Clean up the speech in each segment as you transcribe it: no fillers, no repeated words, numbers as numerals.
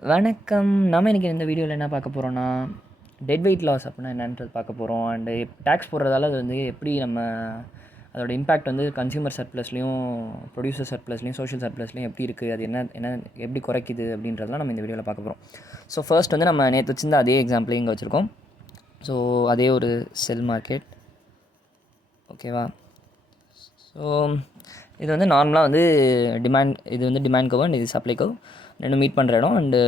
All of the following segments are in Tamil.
வணக்கம். நம்ம இன்றைக்கி இந்த வீடியோவில் என்ன பார்க்க போகிறோன்னா, டெட் வெயிட் லாஸ் அப்படின்னா என்னன்றது பார்க்க போகிறோம். அண்டு டேக்ஸ் போடுறதால அது வந்து எப்படி நம்ம அதோட இம்பேக்ட் வந்து கன்சியூமர் சர்ப்ளஸ்லையும், ப்ரொடியூசர் சர்ப்ளஸ்லையும், சோஷியல் சர்ப்ளஸ்லையும் எப்படி இருக்குது, அது என்ன எப்படி குறைக்குது அப்படின்றதெல்லாம் நம்ம இந்த வீடியோவில் பார்க்க போகிறோம். ஸோ ஃபர்ஸ்ட் வந்து நம்ம நேற்று வச்சிருந்த அதே எக்ஸாம்பிளையும் இங்கே வச்சுருக்கோம். ஸோ அதே ஒரு செல் மார்க்கெட், ஓகேவா? ஸோ இது வந்து நார்மலாக வந்து இது வந்து டிமாண்ட் கர்வ் அண்ட் இது சப்ளை கர்வ் ரெண்டும் மீட் பண்ணுற இடம். அண்டு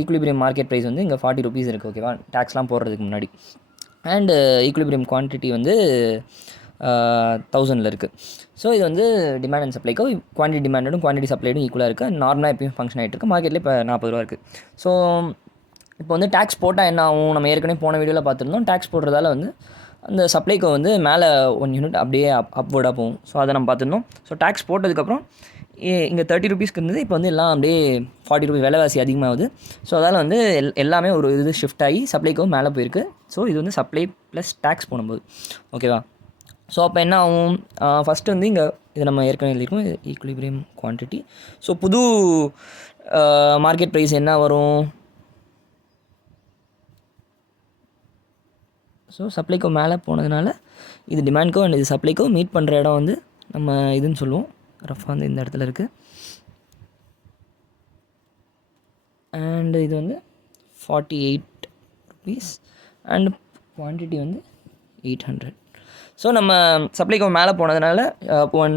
ஈக்குலிபிரியம் மார்க்கெட் ப்ரைஸ் வந்து இங்கே 40 rupees இருக்குது, ஓகேவா? டேக்ஸ்லாம் போடுறதுக்கு முன்னாடி. அண்டு ஈக்குலிபிரியம் குவான்டிட்டி வந்து 1000 இருக்குது. ஸோ இது வந்து demand and supply curve. Quantity டிமாண்டும் குவான்டிட்டி சப்ளைடும் ஈக்குவலாக இருக்குது. நார்மலாக எப்பயும் ஃபங்க்ஷன் ஆகிட்டு இருக்குது. மார்க்கெட்டில் இப்போ 40 ரூபா இருக்குது. ஸோ இப்போ வந்து டேக்ஸ் போட்டால் என்ன ஆகும்? நம்ம ஏற்கனவே போன வீடியோவில் பார்த்துருந்தோம். டேக்ஸ் போடுறதால வந்து அந்த சப்ளைக்கு வந்து மேலே 1 யூனிட் அப்படியே அப்வர்டாக போகும். ஸோ அதை நம்ம பார்த்துருந்தோம். ஸோ டேக்ஸ் போட்டதுக்கப்புறம் இங்கே 30 rupeesக்கு இருந்தது, இப்போ வந்து எல்லாம் அப்படியே 40 rupees விலைவாசி அதிகமாகுது. ஸோ அதால் வந்து எல்லாமே ஒரு இது ஷிஃப்ட் ஆகி சப்ளைக்கும் மேலே போயிருக்கு. ஸோ இது வந்து சப்ளை ப்ளஸ் டேக்ஸ் போடும்போது, ஓகேவா? ஸோ அப்போ என்ன ஆகும்? ஃபஸ்ட்டு வந்து இங்கே இது நம்ம ஏற்கனவே எழுதியிருக்கோம், ஈக்குலிபிரியம் குவான்டிட்டி. ஸோ புது மார்க்கெட் ப்ரைஸ் என்ன வரும்? ஸோ சப்ளைக்கோ மேலே போனதுனால இது டிமாண்ட்க்கோ அண்ட் இது சப்ளைக்கோ மீட் பண்ணுற இடம் வந்து நம்ம இதுன்னு சொல்லுவோம். ரஃபாக வந்து இந்த இடத்துல இருக்குது. அண்டு இது வந்து 48 rupees அண்ட் குவான்டிட்டி வந்து 800. ஸோ நம்ம சப்ளைக்கோ மேலே போனதுனால 1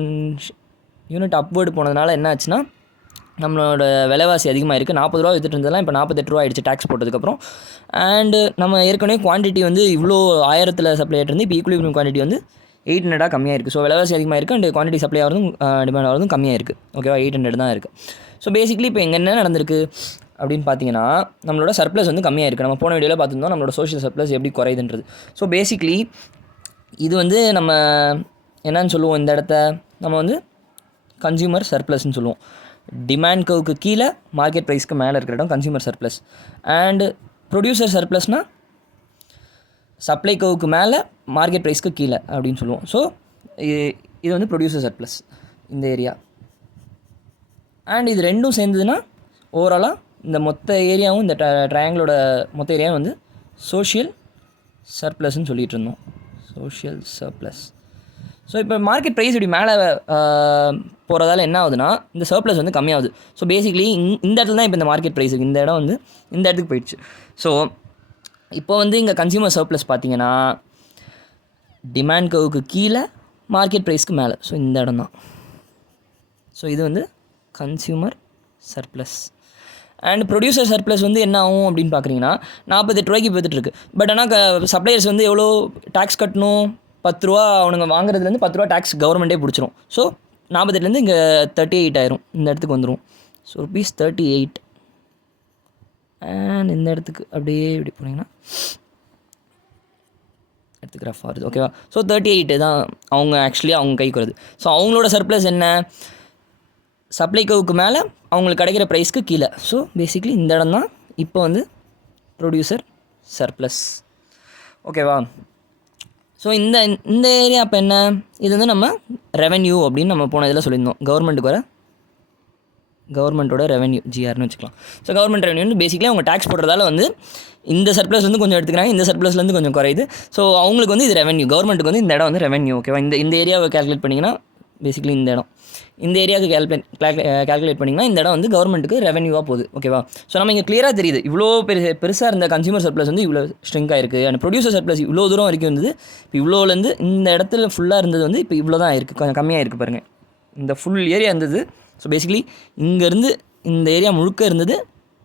யூனிட் அப்வேர்டு போனதுனால என்ன ஆச்சுன்னா, நம்மளோட விலைவாசி அதிகமாக இருக்குது. 40 ரூபா விற்றுட்டு இருந்ததெல்லாம் இப்போ 48 ரூபா ஆகிடுச்சு டேக்ஸ் போட்டதுக்கப்புறம். அண்டு நம்ம ஏற்கனவே குவான்டிட்டி வந்து இவ்வளோ 1000 சப்ளை ஆகிட்டு இருந்து இப்போ ஈக்குலிபிரியம் குவான்டிட்டி வந்து 800 கம்மியாக இருக்குது. ஸோ விலைவாசி அதிகமாக இருக்குது அண்ட் குவான்டிட்டி சப்ளை ஆகிறதும் டிமாண்ட் ஆகிறதும் கம்மியாக இருக்குது, ஓகேவா? 800 தான் இருக்குது. ஸோ பேசிக்லி இப்போ இங்கே என்ன நடந்திருக்கு அப்படின்னு பார்த்தீங்கன்னா, நம்மளோட சர்ப்ளஸ் வந்து கம்மியாக இருக்குது. நம்ம போன வீடியோவில் பார்த்துருந்தோம் நம்மளோட சோஷியல் சர்ப்ளஸ் எப்படி குறையுதுன்றது. ஸோ பேசிக்லி இது வந்து நம்ம என்னன்னு சொல்லுவோம், இந்த இடத்த நம்ம வந்து கன்சியூமர் சர்ப்ளஸ்ன்னு சொல்லுவோம். டிமாண்ட் கர்வுக்கு கீழே மார்க்கெட் ப்ரைஸ்க்கு மேலே இருக்கிற இடம் கன்சியூமர் சர்ப்ளஸ். அண்டு ப்ரொடியூசர் சர்ப்ளஸ்னால் சப்ளை கர்வுக்கு மேலே மார்க்கெட் ப்ரைஸ்க்கு கீழே அப்படின்னு சொல்லுவோம். ஸோ இது வந்து ப்ரொடியூசர் சர்ப்ளஸ் இந்த ஏரியா. அண்ட் இது ரெண்டும் சேர்ந்ததுன்னா ஓவராலாக இந்த மொத்த ஏரியாவும், இந்த ட்ரையாங்கிளோட மொத்த ஏரியாவும் வந்து சோஷியல் சர்ப்ளஸ்ன்னு சொல்லிகிட்டு இருந்தோம். Social surplus. ஸோ இப்போ மார்க்கெட் ப்ரைஸ் இப்படி மேலே போகிறதால என்ன ஆகுதுன்னா, இந்த சர்ப்ளஸ் வந்து கம்மியாகுது. ஸோ பேசிக்லி இந்த இடத்துல தான் இப்போ இந்த மார்க்கெட் ப்ரைஸ் இருக்குது. இந்த இடம் வந்து இந்த இடத்துக்கு போயிடுச்சு. ஸோ இப்போ வந்து இங்கே கன்சியூமர் சர்ப்ளஸ் பார்த்தீங்கன்னா டிமாண்ட் கர்வுக்கு கீழே மார்க்கெட் ப்ரைஸ்க்கு மேலே. ஸோ இந்த இடம் தான். ஸோ இது வந்து consumer surplus. And producer surplus வந்து என்ன ஆகும் அப்படின்னு பார்க்குறீங்கன்னா, 48 ரூபாய்க்கு விற்றுட்டுருக்கு. பட் ஆனால் சப்ளையர்ஸ் வந்து எவ்வளோ டேக்ஸ் கட்டணும்? 10 ரூபா அவனுங்க வாங்குறதுலேருந்து 10 ரூபா டேக்ஸ் கவர்மெண்ட்டே பிடிச்சிரும். ஸோ 48லேருந்து இங்கே 38 ஆயிரும், இந்த இடத்துக்கு வந்துடும். ஸோ ₹38. அண்ட் இந்த இடத்துக்கு அப்படியே இப்படி போனீங்கன்னா இடத்துக்கு ரஃப் ஆகுது, ஓகேவா? ஸோ 38 தான் அவங்க ஆக்சுவலி அவங்க கைக்கு வருது. ஸோ அவங்களோட சர்ப்ளஸ் என்ன? சப்ளை கர்வுக்கு மேலே அவங்களுக்கு கிடைக்கிற ப்ரைஸ்க்கு கீழே. ஸோ பேசிக்லி இந்த இடம் தான் இப்போ வந்து ப்ரொடியூசர் சர்ப்ளஸ், ஓகேவா? ஸோ இந்த ஏரியா அப்போ என்ன? இது வந்து நம்ம ரெவென்யூ அப்படின்னு நம்ம போன இதில் சொல்லியிருந்தோம். கவர்மெண்ட்டோட ரெவென்யூ ஜிஆர்னு வச்சுக்கலாம். ஸோ கவர்மெண்ட் ரெவென்யூ பேசிக்கலி அவங்க டேக்ஸ் போடுறதால வந்து இந்த சர்ப்ளஸ்லேருந்து கொஞ்சம் எடுத்துக்கிறாங்க, இந்த சர்ப்ளஸ்லேருந்து கொஞ்சம் குறையுது. ஸோ அவங்களுக்கு வந்து இது ரெவென்யூ, கவர்மெண்ட்டுக்கு வந்து இந்த இடம் வந்து ரெவென்யூ, ஓகேவா? இந்த ஏரியாவை கேல்குலேட் பண்ணிங்கன்னா பேசிக்கலி இந்த இடம் இந்த ஏரியாவுக்கு கேல்குலேட் பண்ணிங்கன்னா இந்த இடம் வந்து கவர்மெண்ட்டுக்கு ரெவென்யூவாக போகுது, ஓகேவா? ஸோ நம்ம இங்கே கிளியராக தெரியுது இவ்வளோ பெருசாக இருந்த கன்சியூமர் சர்ப்ளஸ் வந்து இவ்வளோ ஸ்ட்ரிங்க் ஆயிருக்கு. அண்ட் ப்ரொடியூசர் சர்ப்ளஸ் இவ்வளோ தூரம் வரைக்கும் இருந்தது. இப்போ இவ்வளோலேருந்து இந்த இடத்துல ஃபுல்லாக இருந்தது வந்து இப்போ இவ்வளோ தான் இருக்குது, கொஞ்சம் கம்மியாக இருக்குது பாருங்கள். இந்த ஃபுல் ஏரியா இருந்தது. ஸோ பேசிக்கலி இங்கேருந்து இந்த ஏரியா முழுக்க இருந்தது,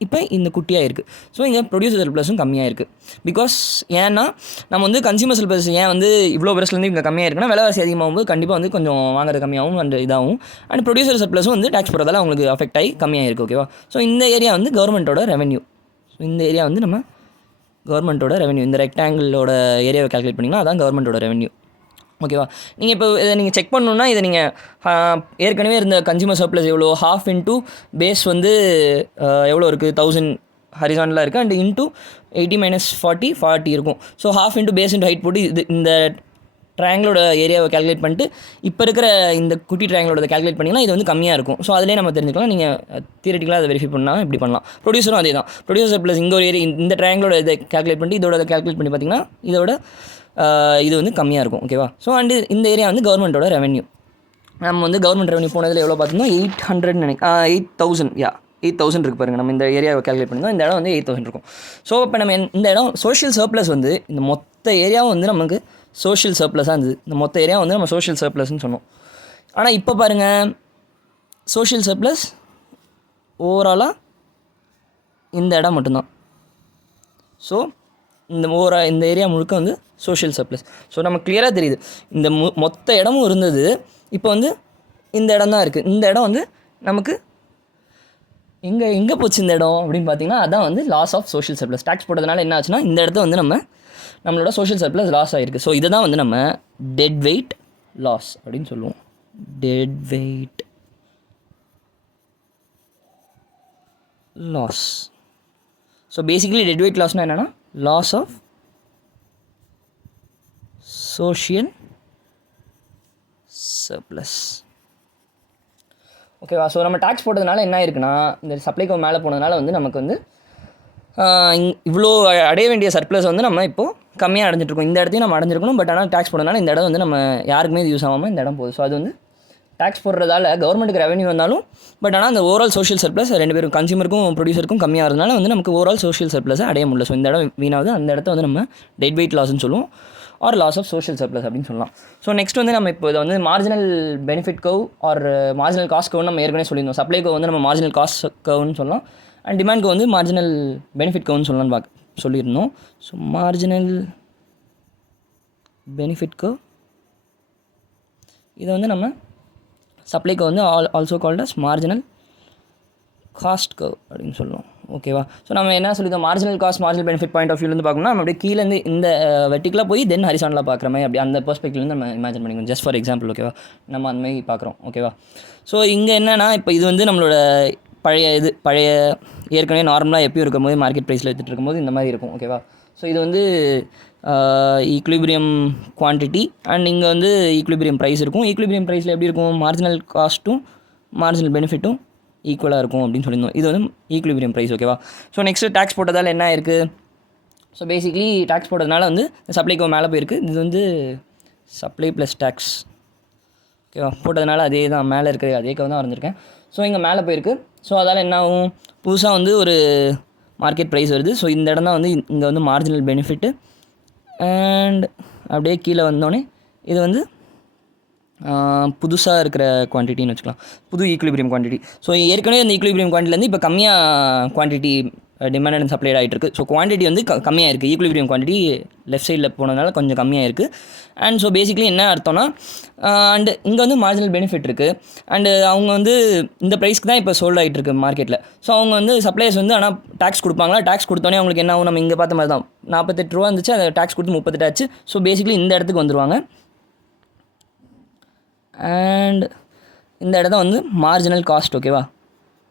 இப்போ இந்த குட்டியாக இருக்குது. ஸோ இங்கே ப்ரொடியூசர் சர்ப்ளஸும் கம்மியாக இருக்குது. பிகாஸ் ஏன்னா நம்ம வந்து கன்சியூமர் சர்ப்ளஸ் ஏன் வந்து இவ்வளோ பெருசுலேருந்து இங்கே கம்மியாக இருக்குன்னா, விலைவாசி அதிகமாகும் போது கண்டிப்பாக வந்து கொஞ்சம் வாங்குறது கம்மியாகும் அண்ட் இதாகும். அண்ட் ப்ரொடியூசர் சர்ப்ளஸும் வந்து டேக்ஸ் போடுறதால அவங்களுக்கு அஃபெக்ட் ஆகி கம்மியாக இருக்குது, ஓகேவா? ஸோ இந்த ஏரியா வந்து கவர்மெண்ட்டோட ரெவென்யூ. ஸோ இந்த ஏரியா வந்து நம்ம கவர்மெண்ட்டோட ரெவென்யூ, இந்த ரெக்டாங்கிளோட ஏரியாவை கேல்குலேட் பண்ணிங்கன்னா அதான் கவர்மெண்ட்டோட ரெவென்யூ, ஓகேவா? நீங்கள் இப்போ இதை நீங்கள் செக் பண்ணணுன்னா இதை நீங்கள் ஏற்கனவே இருந்த கன்சியூமர் சர்ப்ளஸ் எவ்வளோ, ½ இன்ட்டு பேஸ் வந்து எவ்வளோ இருக்குது, 1000 ஹரிசாண்டலாக இருக்குது. அண்ட் இன்ட்டு 80 - 40 இருக்கும். So ½ into base into height போட்டு இந்த ட்ரையாங்கிளோட ஏரியாவை கால்குலேட் பண்ணிட்டு இப்போ இருக்கிற இந்த குட்டி ட்ரையாங்கிளோட கால்குலேட் பண்ணிங்கன்னா இது வந்து கம்மியாக இருக்கும். ஸோ அதிலே நம்ம தெரிஞ்சுக்கலாம். நீங்கள் தியரட்டிக்கலாக அதை வெரிஃபை பண்ணால் இப்படி பண்ணலாம். ப்ரொடியூசரும் அதே தான். ப்ரொடியூசர் ப்ளஸ் இங்கே ஒரு ஏரியா இந்த ட்ரையாங்கிளோட இதை கால்குலேட் பண்ணிட்டு இதோட கால்குலேட் பண்ணி பார்த்தீங்கன்னா இதோட இது வந்து கம்மியாக இருக்கும். ஓகேவா? ஸோ அண்டு இந்த ஏரியா வந்து கவர்மெண்ட்டோட ரெவென்யூ. நம்ம வந்து கவர்மெண்ட் ரெவென்யூ போனதில் எவ்வளோ பார்த்தோம்னா 800 8,000 8,000 இருக்குது பாருங்கள். நம்ம இந்த ஏரியாவை கால்குலேட் பண்ணியிருந்தோம். இந்த இடம் வந்து 8,000 இருக்கும். ஸோ இப்போ நம்ம இந்த இடம் சோஷியல் சர்ப்ளஸ் வந்து இந்த மொத்த ஏரியாவும் வந்து நமக்கு சோஷியல் சர்ப்ளஸாக இருந்தது. இந்த மொத்த ஏரியா வந்து நம்ம சோஷியல் சர்ப்ளஸ்ன்னு சொன்னோம். ஆனால் இப்போ பாருங்கள் சோஷியல் சர்ப்ளஸ் ஓவராலாக இந்த இடம் மட்டும்தான். ஸோ இந்த ஏரியா முழுக்க வந்து சோஷியல் சர்ப்ளஸ். ஸோ நம்ம கிளியராக தெரியுது இந்த மொத்த இடமும் இருந்தது. இப்போ வந்து இந்த இடம் தான் இருக்குது. இந்த இடம் வந்து நமக்கு எங்கே போச்சு இந்த இடம் அப்படின்னு பார்த்தீங்கன்னா அதான் வந்து loss of social surplus. Tax போட்டதுனால என்ன ஆச்சுன்னா இந்த இடத்த வந்து நம்மளோட சோஷியல் சர்ப்ளஸ் லாஸ் ஆகிருக்கு. ஸோ இதை தான் வந்து நம்ம டெட் வெயிட் லாஸ் அப்படின்னு சொல்லுவோம். Dead weight loss. So basically dead weight லாஸ்னால் என்னென்னா லாஸ் ஆஃப் சோஷியல் சர்ப்ளஸ். ஓகேவா? ஸோ நம்ம டேக்ஸ் போட்டதுனால என்ன ஆயிருக்குன்னா இந்த சப்ளைக்கோ மேலே போனதுனால வந்து நமக்கு வந்து இவ்வளோ அடைய வேண்டிய சர்ப்ளஸ் வந்து நம்ம இப்போது கம்மியாக அடைஞ்சிட்ருக்கோம். இந்த இடத்தையும் நம்ம அடைஞ்சிருக்கணும். பட் ஆனால் டேக்ஸ் போட்டதுனால இந்த இடம் வந்து நம்ம யாருக்குமே இது யூஸ் ஆகாமல் இந்த இடம் போகுது. ஸோ அது வந்து டேக்ஸ் போடுறதால கவர்மெண்ட்டுக்கு ரெவென்யூ வந்தாலும் பட் ஆனால் அந்த ஓவரால் சோஷியல் சர்ப்ளஸ் ரெண்டு பேரும் கன்சியூமருக்கும் ப்ரொடியூசருக்கும் கம்மியாக இருந்தனால வந்து நமக்கு ஓவரால் சோஷியல் சர்ப்ளஸை அடைய முடியல. ஸோ இந்த இடம் வீணாவது. அந்த இடத்த வந்து நம்ம டெட் வெயிட் லாஸ்ன்னு சொல்லுவோம். Or loss of social surplus அப்படின்னு சொல்லலாம். ஸோ நெக்ஸ்ட் வந்து நம்ம இப்போ இதை வந்து marginal benefit curve or marginal cost கர்வ்னு நம்ம ஏற்கனவே சொல்லியிருந்தோம். சப்ளை கர்வ் வந்து நம்ம மார்ஜினல் காஸ்ட் கர்வ்னு சொல்லலாம். அண்ட் டிமாண்ட் கர்வ் வந்து மார்ஜினல் பெனிஃபிட் கர்வ்னு சொல்லலாம்னு சொல்லியிருந்தோம். ஸோ மார்ஜினல் பெனிஃபிட் கர்வ் இதை வந்து நம்ம சப்ளை கர்வ் வந்து also called as marginal cost curve அப்படின்னு சொல்லுவோம். ஓகேவா? ஸோ நம்ம என்ன சொல்லியிருந்தோம் marginal cost marginal benefit point of வியூலேருந்து பார்க்கணும்னா நம்ம அப்படியே கீழேருந்து இந்த வெர்டிக்கலாக போய் தென் ஹரிசாண்டலாக பார்க்குற மாதிரி அப்படி அந்த பெர்ஸ்பெக்டிவ்லேருந்து நம்ம இமேஜின் பண்ணிக்கணும். Just for example. ஓகேவா? நம்ம அந்த மாதிரி பார்க்குறோம். ஓகேவா? ஸோ இங்கே என்னென்னா இப்போ இது வந்து நம்மளோட பழைய ஏற்கனவே நார்மலாக எப்பயும் இருக்கும் போது மார்க்கெட் ப்ரைஸில் எடுத்துகிட்டு இருக்கும்போது இந்த மாதிரி இருக்கும். ஓகேவா? ஸோ இது வந்து ஈக்விலிபிரியம் குவான்டிட்டி அண்ட் இங்கே வந்து ஈக்விலிபிரியம் ப்ரைஸ் இருக்கும். ஈக்விலிபிரியம் ப்ரைஸில் எப்படி இருக்கும் மார்ஜினல் காஸ்ட்டும் மார்ஜினல் பெனிஃபிட்டும் ஈக்குவலாக இருக்கும் அப்படின்னு சொல்லியிருந்தோம். இது வந்து ஈக்விலிபிரியம் ப்ரைஸ். ஓகேவா? ஸோ நெக்ஸ்ட்டு டேக்ஸ் போட்டதால் என்ன இருக்குது? ஸோ பேசிக்லி டேக்ஸ் போட்டதுனால வந்து சப்ளைக்கோ மேலே போயிருக்கு. இது வந்து சப்ளை ப்ளஸ் டேக்ஸ். ஓகேவா? போட்டதுனால அதே தான் மேலே இருக்கிற அதே கவ் தான் வரைஞ்சிருக்கேன். ஸோ இங்கே மேலே போயிருக்கு. ஸோ அதால் என்ன ஆகும் புதுசாக வந்து ஒரு மார்க்கெட் ப்ரைஸ் வருது. ஸோ இந்த இடம் தான் வந்து இங்கே வந்து மார்ஜினல் பெனிஃபிட்டு. அண்ட் அப்படியே கீழே வந்தோடனே இது வந்து புதுசாக இருக்கிற குவான்டிட்டின்னு வச்சுக்கலாம். புது ஈக்விலிபிரியம் குவான்டிட்டி. ஸோ ஏற்கனவே அந்த ஈக்விலிபிரியம் குவான்டிட்டிலேருந்து இப்போ கம்மியாக குவான்டிட்டி டிமாண்ட் அண்ட் சப்ளைட் ஆகிட்டு இருக்குது. ஸோ குவான்டிட்டி வந்து கம்மியாக இருக்குது. ஈக்விலிபிரியம் குவான்டிட்டி லெஃப்ட் சைடில் போனதுனால கொஞ்சம் கம்மியாக இருக்குது. அண்ட் ஸோ பேசிக்லி என்ன அர்த்தம்னா அண்டு இங்கே வந்து மார்ஜினல் பெனிஃபிட் இருக்குது. அண்டு அவங்க வந்து இந்த ப்ரைஸ்க்கு தான் இப்போ சோல்ட் ஆகிட்டு இருக்குது மார்க்கெட்டில். ஸோ அவங்க வந்து சப்ளையர்ஸ் வந்து ஆனால் டேக்ஸ் கொடுப்பாங்களா? டேக்ஸ் கொடுத்தோன்னே அவங்களுக்கு என்ன ஆகும்? நம்ம இங்கே பார்த்த மாதிரி தான் 48 ரூபா இருந்துச்சு. அதை டேக்ஸ் கொடுத்து 38 ஆச்சு. ஸோ பேசிக்லி இந்த இடத்துக்கு வந்துடுவாங்க. அண்ட் இந்த இடம் தான் வந்து மார்ஜினல் காஸ்ட். ஓகேவா?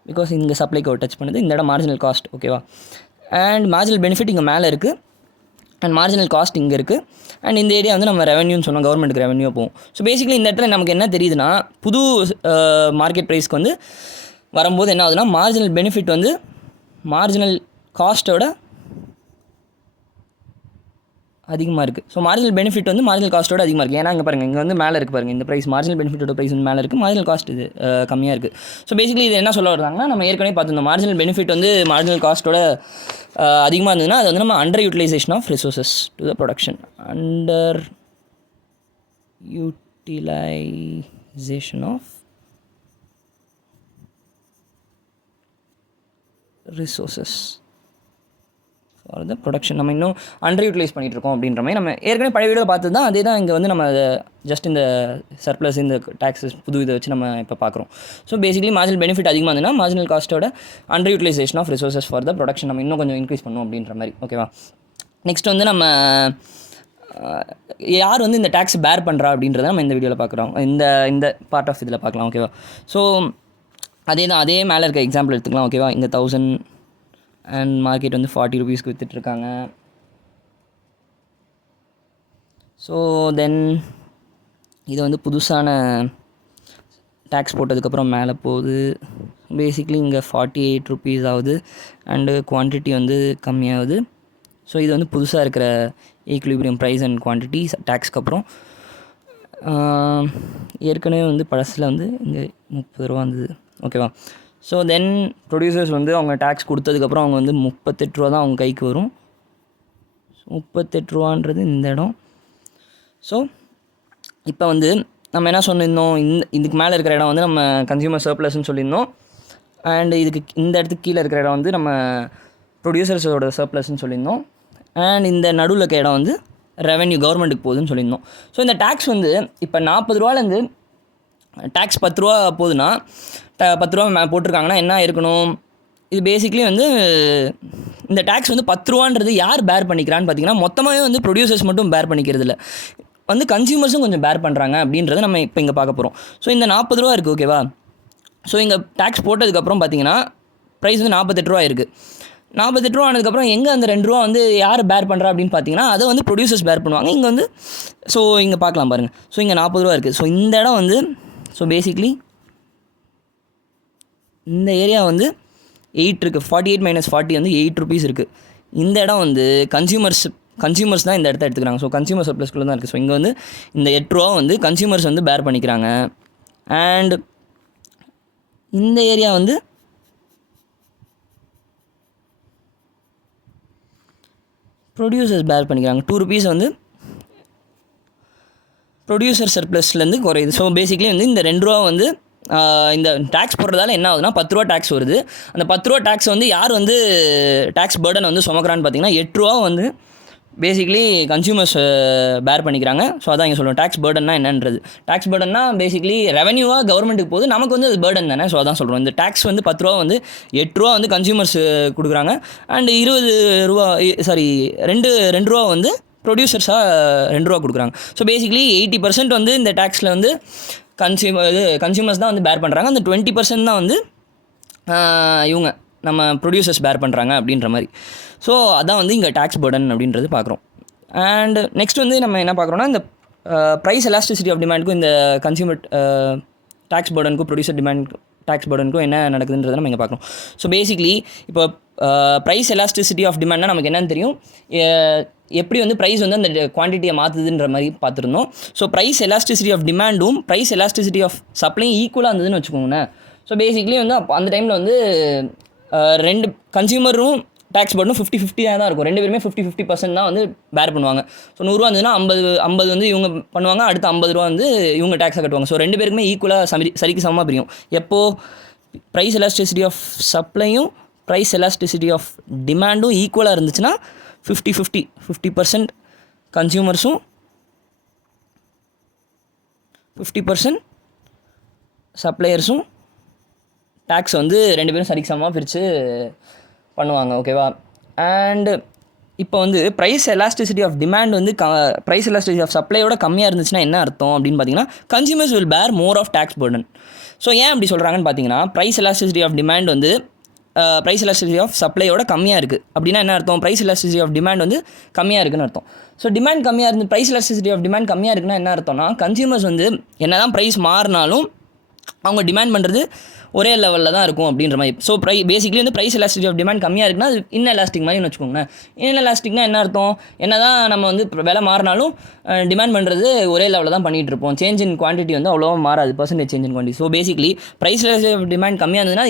பிகாஸ் இங்கே சப்ளைக்கு டச் பண்ணுது. இந்த இடம் மார்ஜினல் காஸ்ட். ஓகேவா? அண்ட் மார்ஜினல் பெனிஃபிட் இங்கே மேலே இருக்குது. அண்ட் மார்ஜினல் காஸ்ட் இங்கே இருக்குது. அண்ட் இந்த ஏரியா வந்து நம்ம ரெவென்யூன்னு சொன்னோம். கவர்மெண்ட்டுக்கு ரெவென்யூ போகும். ஸோ பேசிக்கலி இந்த இடத்துல நமக்கு என்ன தெரியுதுன்னா புது மார்க்கெட் ப்ரைஸ்க்கு வந்து வரும்போது என்ன ஆகுதுன்னா மார்ஜினல் பெனிஃபிட் வந்து மார்ஜினல் காஸ்ட்டோட அதிகமாக இருக்குது. ஸோ மார்ஜினல் பெனிஃபிட் வந்து மார்ஜினல் காஸ்ட்டோட அதிகமாக இருக்குது. ஏன்னா இங்கே பாருங்கள் இங்கே வந்து மேலே இருக்குது பாருங்கள் இந்த ப்ரைஸ் மார்ஜினல் பெனிஃபிட்டோட ப்ரைஸ் வந்து மேலே இருக்குது. மார்ஜினல் காஸ்ட் இது கம்மியாக இருக்குது. ஸோ பேசிக்கலி இது என்ன சொல்ல வர்றாங்கன்னா நம்ம ஏற்கனவே பார்த்துருந்தோம் மார்ஜினல் பெனிஃபிட் வந்து மார்ஜினல் காஸ்ட்டோட அதிகமாக இருந்ததுன்னா அது வந்து நம்ம under utilisation of resources to the production. Under utilisation of resources for the production. நம்ம இன்னும் அண்டர் யூட்டிலைஸ் பண்ணிகிட்டு இருக்கோம் அப்படின்ற மாதிரி நம்ம ஏற்கனவே பழைய வீடியோ பார்த்து தான் அதே தான் இங்கே வந்து நம்ம ஜஸ்ட் இந்த சர்ப்ளஸ் இந்த டேக்ஸஸ் புது இதை வச்சு நம்ம இப்போ பார்க்குறோம். ஸோ பேசிக்கலி மார்ஜினல் பெனிஃபிட் அதிகமாக இருந்ததுன்னா மார்ஜினல் காஸ்ட்டோட under utilisation of resources for the production நம்ம இன்னும் கொஞ்சம் இன்க்ரீஸ் பண்ணணும் அப்படின்ற மாதிரி. ஓகேவா? நெக்ஸ்ட் வந்து நம்ம யார் வந்து இந்த டேக்ஸ் பேர் பண்ணுறா அப்படின்றத நம்ம இந்த வீடியோவில் பார்க்குறோம். இந்த பார்ட் ஆஃப் இதில் பார்க்கலாம். ஓகேவா? ஸோ அதே தான் அதே மேலே இருக்க எக்ஸாம்பிள் எடுத்துக்கலாம். ஓகேவா? இங்கே 1000 அண்ட் மார்க்கெட் வந்து 40 ரூபீஸ்க்கு விற்றுட்ருக்காங்க. ஸோ தென் இது வந்து புதுசான டேக்ஸ் போட்டதுக்கப்புறம் மேலே போகுது. பேசிக்லி இங்கே 48 ருபீஸ் ஆகுது அண்டு குவான்டிட்டி வந்து கம்மியாகுது. ஸோ இது வந்து புதுசாக இருக்கிற ஈக்விலிபிரியம் ப்ரைஸ் அண்ட் குவான்டிட்டி டேக்ஸ்க்கு அப்புறம். ஏற்கனவே வந்து பழசில் வந்து இங்கே 30 ரூபா இருந்தது. ஓகேவா? ஸோ தென் ப்ரொடியூசர்ஸ் வந்து அவங்க டேக்ஸ் கொடுத்ததுக்கப்புறம் அவங்க வந்து 38 ரூபா தான் அவங்க கைக்கு வரும். 38 ரூபான்றது இந்த இடம். ஸோ இப்போ வந்து நம்ம என்ன சொல்லியிருந்தோம், இதுக்கு மேலே இருக்கிற இடம் வந்து நம்ம கன்சியூமர் சர்ப்ளஸ்ன்னு சொல்லியிருந்தோம். அண்டு இதுக்கு இந்த இடத்துக்கு கீழே இருக்கிற இடம் வந்து நம்ம ப்ரொடியூசர்ஸோட சர்ப்ளஸ்ன்னு சொல்லியிருந்தோம். அண்ட் இந்த நடுவில் இருக்க இடம் வந்து ரெவென்யூ கவர்மெண்ட்டுக்கு போகுதுன்னு சொல்லியிருந்தோம். ஸோ இந்த டேக்ஸ் வந்து இப்போ 40 ரூபாலேருந்து டேக்ஸ் 10 ரூபா போகுதுன்னா 10 ரூபா போட்டிருக்காங்கன்னா என்ன இருக்கணும், இது பேசிக்லி வந்து இந்த டேக்ஸ் வந்து 10 ரூபான்றது யார் பேர் பண்ணிக்கிறான்னு பார்த்தீங்கன்னா மொத்தமாகவே வந்து ப்ரொடியூசர்ஸ் மட்டும் பேர் பண்ணிக்கிறது இல்லை, வந்து கன்சியூமர்ஸும் கொஞ்சம் பேர் பண்ணுறாங்க அப்படின்றத நம்ம இப்போ இங்கே பார்க்க போகிறோம். ஸோ இந்த 40 ரூபா இருக்குது. ஓகேவா? ஸோ இங்கே டேக்ஸ் போட்டதுக்கப்புறம் பார்த்தீங்கன்னா ப்ரைஸ் வந்து 48 ரூபா இருக்குது. 48 ரூபா ஆனதுக்கப்புறம் எங்கே அந்த 2 ரூபா வந்து யார் பேர் பண்ணுறா அப்படின்னு பார்த்தீங்கன்னா அதை வந்து ப்ரொடியூசர்ஸ் பேர் பண்ணுவாங்க. இங்கே வந்து ஸோ இங்கே பார்க்கலாம் பாருங்கள். ஸோ இங்கே 40 ரூபா இருக்குது. ஸோ இந்த இடம் வந்து ஸோ பேசிக்லி இந்த ஏரியா வந்து 8 இருக்குது. 48 - 40 வந்து 8 ருபீஸ் இருக்குது. இந்த இடம் வந்து கன்சியூமர்ஸ் தான் இந்த இடத்த எடுத்துக்கிறாங்க. ஸோ கன்சியூமர் சர்ப்ளஸ்குள்ளே தான் இருக்குது. ஸோ இங்கே வந்து இந்த 8 ரூபா வந்து கன்சியூமர்ஸ் வந்து பேர் பண்ணிக்கிறாங்க. அண்ட் இந்த ஏரியா வந்து ப்ரொடியூசர்ஸ் பேர் பண்ணிக்கிறாங்க. 2 ருபீஸ் வந்து ப்ரொடியூசர் சர்ப்ளஸ்லேருந்து குறையுது. ஸோ பேசிக்லி வந்து இந்த 2 ரூபா வந்து இந்த டேக்ஸ் போடுறதால என்ன ஆகுதுன்னா 10 ரூபா டேக்ஸ் வருது. அந்த 10 ரூபா டேக்ஸ் வந்து யார் வந்து டேக்ஸ் பேர்டன் வந்து சுமக்கிறான்னு பார்த்தீங்கன்னா 8 ரூபா வந்து பேசிக்லி கன்சியூமர்ஸ் பேர் பண்ணிக்கிறாங்க. ஸோ அதான் இங்கே சொல்லுவோம் டேக்ஸ் பேர்டன்னா என்னன்றது. டேக்ஸ் பேர்டன்னா பேசிக்லி ரெவன்யூவாக கவர்மெண்ட்டுக்கு போகுது, நமக்கு வந்து அது பேர்டன் தானே. ஸோ அதான் சொல்கிறோம். இந்த டேக்ஸ் வந்து 10 ரூபா வந்து 8 ரூபா வந்து கன்சியூமர்ஸ் கொடுக்குறாங்க. அண்ட் 20 ரூபா 2 ரூபா வந்து ப்ரொடியூசர்ஸாக 2 ரூபா கொடுக்குறாங்க. ஸோ பேசிக்லி 80% வந்து இந்த டேக்ஸில் வந்து கன்சியூமர்ஸ் தான் வந்து பேர் பண்ணுறாங்க. அந்த 20% தான் வந்து இவங்க நம்ம ப்ரொடியூசர்ஸ் பேர் பண்ணுறாங்க அப்படின்ற மாதிரி. ஸோ அதான் வந்து இங்கே டேக்ஸ் பேர்டன் அப்படின்றது பார்க்குறோம். அண்ட் நெக்ஸ்ட் வந்து நம்ம என்ன பார்க்குறோன்னா இந்த ப்ரைஸ் எலாஸ்டிசிட்டி ஆஃப் டிமாண்டுக்கும் இந்த கன்சியூமர் டேக்ஸ் பேர்டனுக்கும் ப்ரொடியூசர் டேக்ஸ் பேர்டனுக்கும் என்ன நடக்குதுன்றதை நம்ம இங்கே பார்க்குறோம். ஸோ பேசிக்லி இப்போ ப்ரைஸ் எலாஸ்டிசிட்டி ஆஃப் டிமாண்ட்னா நமக்கு என்னென்னு தெரியும், எப்படி வந்து ப்ரைஸ் வந்து அந்த குவான்டிட்டியை மாற்றுதுன்ற மாதிரி பார்த்துருந்தோம். ஸோ ப்ரைஸ் எலாஸ்டிசிட்டி ஆஃப் டிமாண்டும் ப்ரைஸ் எலாஸ்டிசிட்டி ஆஃப் சப்ளையும் ஈக்குவலாக இருந்ததுன்னு வச்சுக்கோங்களேன். ஸோ பேசிக்லி வந்து அப்போ அந்த டைமில் வந்து 2 கன்சியூமரும் டேக்ஸ் பேர்டனும் 50-50 தான் இருக்கும். 2 பேருமே 50-50% தான் வந்து பேர் பண்ணுவாங்க. ஸோ 100 ரூபா இருந்ததுன்னா 50 வந்து இவங்க பண்ணுவாங்க, அடுத்த 50 ரூபா வந்து இவங்க டேக்ஸை கட்டுவாங்க. ஸோ 2 பேருக்குமே ஈக்குவலாக சரிக்கு சமமாக பிரியும். எப்போது ப்ரைஸ் எலாஸ்டிசிட்டி ஆஃப் சப்ளையும் ப்ரைஸ் எலாஸ்டிசிட்டி ஆஃப் டிமாண்டும் ஈக்குவலாக இருந்துச்சுன்னா 50% கன்சியூமர்ஸும் 50% சப்ளையர்ஸும் டேக்ஸ் வந்து 2 பேரும் சரிக்கு சமமாக பிரித்து பண்ணுவாங்க. ஓகேவா? அண்டு இப்போ வந்து ப்ரைஸ் எலாஸ்டிசிட்டி ஆஃப் டிமாண்ட் வந்து ப்ரைஸ் எலாஸ்டிசிட்டி ஆஃப் சப்ளையோட கம்மியாக இருந்துச்சுன்னா என்ன அர்த்தம் அப்படின்னு பார்த்தீங்கன்னா consumers will bear more of tax burden. So ஏன் அப்படி சொல்கிறாங்கன்னு பார்த்தீங்கன்னா ப்ரைஸ் எலாஸ்டிசிட்டி ஆஃப் டிமாண்ட் வந்து ப்ரைஸ் எலாஸ்டிசிட்டி ஆஃப் சப்ளையோட கம்மியாக இருக்குது அப்படின்னா என்ன அர்த்தம், ப்ரைஸ் எலாஸ்டிசிட்டி ஆஃப் டிமாண்ட் வந்து கம்மியாக இருக்குன்னு அர்த்தம். ஸோ டிமாண்ட் கம்மியாக இருந்து ப்ரைஸ் எலாஸ்டிசிட்டி ஆஃப் டிமாண்ட் கம்மியாக இருக்குன்னா என்ன அர்த்தம்னா கன்சியூமர்ஸ் வந்து என்ன தான் ப்ரைஸ் மாறினாலும் அவங்க டிமாண்ட் பண்ணுறது ஒரே லெவலில் தான் இருக்கும் அப்படின்ற மாதிரி. ஸோ பேசிக்லி வந்து ப்ரைஸ் எலாஸ்டிசிட்டி ஆஃப் டிமாண்ட் கம்மியாக இருக்குன்னா அது இன்எலாஸ்டிக் மாதிரி வச்சுக்கோங்க. இன்எலாஸ்டிக்னா என்ன அர்த்தம், என்ன தான் நம்ம வந்து விலை மாறினாலும் டிமாண்ட் பண்ணுறது ஒரே லெவலில் தான் பண்ணிகிட்டு இருப்போம். சேஞ்ச் இன் குவான்டிட்டி வந்து அவ்வளோவா மாறாது, percentage change in quantity. So basically price elasticity of demand கம்மியாக இருந்ததுன்னா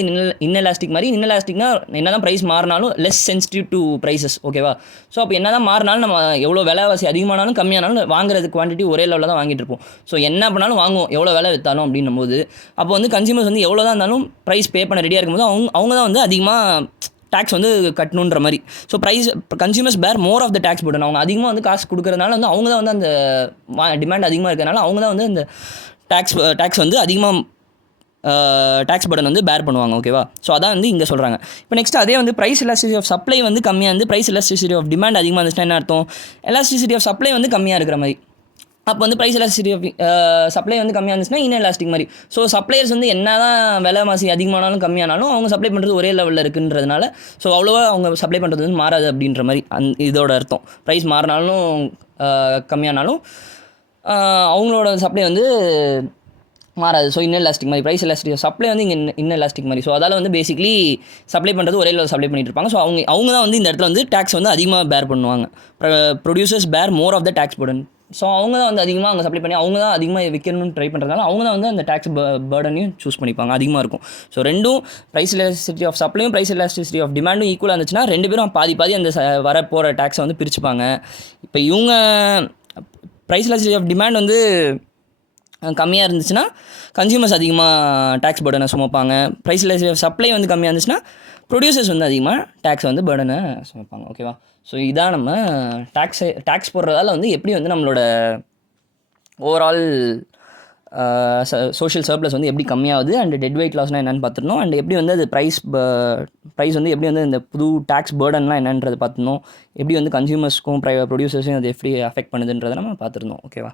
இன்எலாஸ்டிக் மாதிரி. இன்எலாஸ்டிக்னா என்ன தான் ப்ரைஸ் மாறினாலும் லெஸ் சென்சிட்டிவ் டு ப்ரைஸஸ். ஓகேவா? ஸோ அப்போ என்ன தான் மாறினாலும் நம்ம எவ்வளோ விலைவாசி அதிகமானாலும் கம்மியானாலும் வாங்குறது குவான்டிட்டி ஒரே லெவலில் தான் வாங்கிட்டு இருப்போம். ஸோ என்ன பண்ணாலும் வாங்குவோம் எவ்வளோ விலை விற்றாலும் அப்படின்னும் போது அப்போ வந்து கன்சியூமர்ஸ் வந்து எவ்வளோ தான் இருந்தாலும் ப்ரைஸ் பே பண்ண ரெடியாக இருக்கும்போது அவங்க தான் வந்து அதிகமாக டேக்ஸ் வந்து கட்டணுன்ற மாதிரி. So consumers bear more of the tax burden. அவங்க அதிகமாக வந்து காசு கொடுக்கறதுனால வந்து அவங்க தான் வந்து அந்த டிமாண்ட் அதிகமாக இருக்கிறதுனால அவங்க தான் வந்து அந்த டேக்ஸ் வந்து அதிகமாக டேக்ஸ் பர்டன் வந்து பேர் பண்ணுவாங்க. ஓகேவா? ஸோ அதான் வந்து இங்கே சொல்கிறாங்க. இப்போ நெக்ஸ்ட் அதே வந்து ப்ரைஸ் எலாஸ்டிசிட்டி ஆஃப் சப்ளை வந்து கம்மியாக இருந்து ப்ரைஸ் எலாஸ்டிசிட்டி ஆஃப் டிமாண்ட் அதிகமாக இருந்துச்சுன்னா என்ன அர்த்தம், எலாஸ்டிசிட்டி ஆஃப் சப்ளை வந்து கம்மியாக இருக்கிற மாதிரி. அப்போ வந்து ப்ரைஸ் எலாஸ்டிசிட்டி ஆஃப் சப்ளை வந்து கம்மியாக இருந்துச்சுன்னா இன்எலாஸ்டிக் மாதிரி. ஸோ சப்ளையர்ஸ் வந்து என்ன தான் விலை மாசி அதிகமானாலும் கம்மியானாலும் அவங்க சப்ளை பண்ணுறது ஒரே லெவலில் இருக்குன்றதுனால ஸோ அவ்வளோவா அவங்க சப்ளை பண்ணுறது வந்து மாறாது அப்படின்ற மாதிரி இதோட அர்த்தம். ப்ரைஸ் மாறினாலும் கம்மியானாலும் அவங்களோட சப்ளை வந்து மாறாது. ஸோ இன்னர் எலாஸ்டிக் மாதிரி ப்ரைஸ் எலாஸ்டிக் சப்ளை வந்து இங்கே இன்னர் எலாஸ்டிக் மாதிரி. ஸோ அதால் வந்து பேசிக்லி சப்ளை பண்ணுறது ஒரே லெவல் சப்ளை பண்ணிட்டு இருப்பாங்க. ஸோ அவங்க தான் வந்து இந்த இடத்துல வந்து டேக்ஸ் வந்து அதிகமாக பேர் பண்ணுவாங்க. Producers bear more of the tax burden. So அவங்க தான் வந்து அதிகமாக அங்கே சப்ளை பண்ணி அவங்க தான் அதிகமாக விற்கணும்னு ட்ரை பண்ணுறதுனால அவங்க தான் வந்து அந்த டேக்ஸ் பர்டனையும் சூஸ் பண்ணிப்பாங்க, அதிகமாக இருக்கும். ஸோ ரெண்டும் ப்ரைஸ் எலாஸ்டிசிட்டி ஆஃப் சப்ளையும் ப்ரைஸ் எலாஸ்டிசிட்டி ஆஃப் டிமாண்டும் ஈக்குவலாக இருந்துச்சுன்னா ரெண்டு பேரும் பாதி அந்த வர போகிற டேக்ஸை வந்து பிரிச்சுப்பாங்க. இப்போ இவங்க ப்ரைஸ் எலாஸ்டிசிட்டி ஆஃப் டிமாண்ட் வந்து கம்மியாக இருந்துச்சுன்னா கன்சியூமர்ஸ் அதிகமாக டேக்ஸ் பர்டனை சுமப்பாங்க. ப்ரைஸ் எலாஸ்டிசிட்டி சப்ளை வந்து கம்மியாக இருந்துச்சுன்னா ப்ரொடியூசர்ஸ் வந்து அதிகமாக டேக்ஸ் வந்து பர்டனை சுமப்பாங்க. ஓகேவா? ஸோ இதான் நம்ம டேக்ஸ் போடுறதால வந்து எப்படி வந்து நம்மளோட ஓவரால் சோஷியல் சர்ப்ளஸ் வந்து எப்படி கம்மியாகுது அண்ட் டெட் வெயிட் லாஸ்னால் என்னென்னு பார்த்துருந்தோம். அண்ட் எப்படி வந்து அது ப்ரைஸ் வந்து எப்படி வந்து இந்த புது டேக்ஸ் பர்டன்லாம் என்னன்றது பார்த்துருந்தோம். எப்படி வந்து கன்சியூமர்ஸ்க்கும் ப்ரொடியூசர்ஸையும் அது எப்படி அஃபெக்ட் பண்ணுதுன்றதை நம்ம பார்த்துருந்தோம். ஓகேவா?